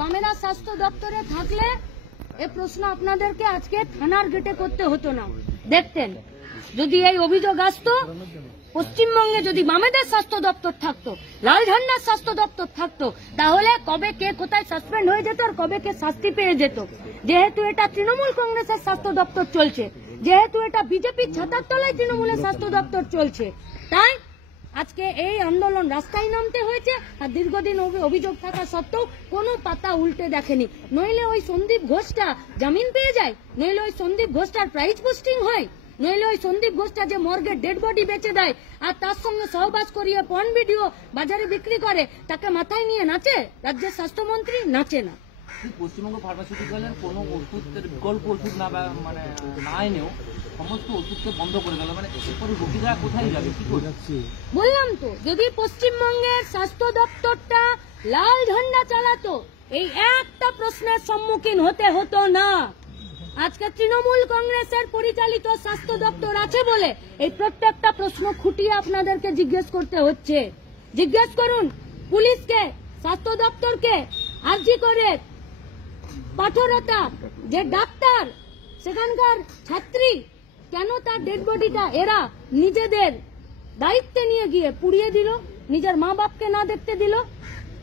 বামেরা স্বাস্থ্য দপ্তরে থাকলে এই প্রশ্ন আপনাদেরকে আজকে থানার গেটে করতে হতো না। দেখতেন যদি এই অভিযোগ আসতো, পশ্চিমবঙ্গে যদি বামেদের স্বাস্থ্য দপ্তর থাকতো, লাল ঝান্ডার স্বাস্থ্য দপ্তর থাকতো, তাহলে কবে কে কোথায় সাসপেন্ড হয়ে যেত আর কবে কে শাস্তি পেয়ে যেত। যেহেতু এটা তৃণমূল কংগ্রেসের স্বাস্থ্য দপ্তর চলছে, যেহেতু এটা বিজেপির ছাতার তলায় তৃণমূলের স্বাস্থ্য দপ্তর চলছে, তাই আজকে এই আন্দোলন রাস্তায় নামতে হয়েছে। আর দীর্ঘদিন অভিযোগ থাকা সত্ত্বেও কোনো পাতা উল্টে দেখেনি। নইলে ওই সন্দীপ ঘোষটা জামিন পেয়ে যায়, নইলে ওই সন্দীপ ঘোষটার প্রাইজ পোস্টিং হয়, নইলে ওই সন্দীপ ঘোষটা যে মর্গে ডেড বডি বেচে দেয় আর তার সঙ্গে সহবাস করিয়ে পর্ন ভিডিও বাজারে বিক্রি করে, তাকে মাথায় নিয়ে নাচে রাজ্যের স্বাস্থ্যমন্ত্রী? নাচে না। পশ্চিমবঙ্গ ফার্মাসিউটিক্যালের কোনো ওষুধের বিকল্প ওষুধ না মানে না এনেও সমস্ত ওষুধকে বন্ধ করে দিল, মানে এরপরে রোগীরা কোথায় যাবে, কি করে? বললাম তো, যদি পশ্চিমবঙ্গের স্বাস্থ্য দপ্তরটা লাল ঝান্ডা চালাতো, এই একটা প্রশ্নের সম্মুখীন হতে হতো না। আজকে তৃণমূল কংগ্রেসের পরিচালিত স্বাস্থ্য দপ্তর আছে বলে এই প্রত্যেকটা প্রশ্ন খুঁটিয়ে আপনাদেরকে জিজ্ঞেস করতে হচ্ছে। জিজ্ঞেস করুন পুলিশকে, স্বাস্থ্য দপ্তরকে, আরজি করে পাথরতা যে ডাক্তার, সেখানকার ছাত্রী, কেন তার ডেড বডিটা এরা নিজেদের দায়িত্বে নিয়ে গিয়ে পুড়িয়ে দিল, নিজের মা বাপকে না দেখতে দিল?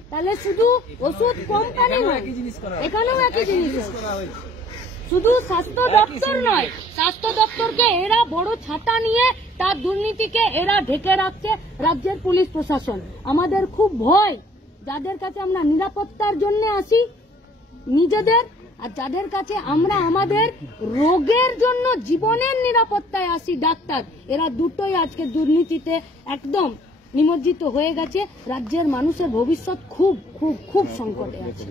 তাহলে শুধু ওষুধ কোম্পানি নয়, এখানেও একই জিনিস। শুধু স্বাস্থ্য দপ্তর নয়, স্বাস্থ্য দপ্তরকে এরা বড় ছাতা নিয়ে তার দুর্নীতিকে এরা ঢেকে রাখছে রাজ্যের পুলিশ প্রশাসন। আমাদের খুব ভয়, যাদের কাছে আমরা নিরাপত্তার জন্য আসি নিজেদের, আর যাদের কাছে আমরা আমাদের রোগের জন্য জীবনের নিরাপত্তায় আসি ডাক্তার, এরা দুটোই আজকে দুর্নীতিতে একদম নিমজ্জিত হয়ে গেছে। রাজ্যের মানুষের ভবিষ্যৎ খুব খুব খুব সংকটে আছে।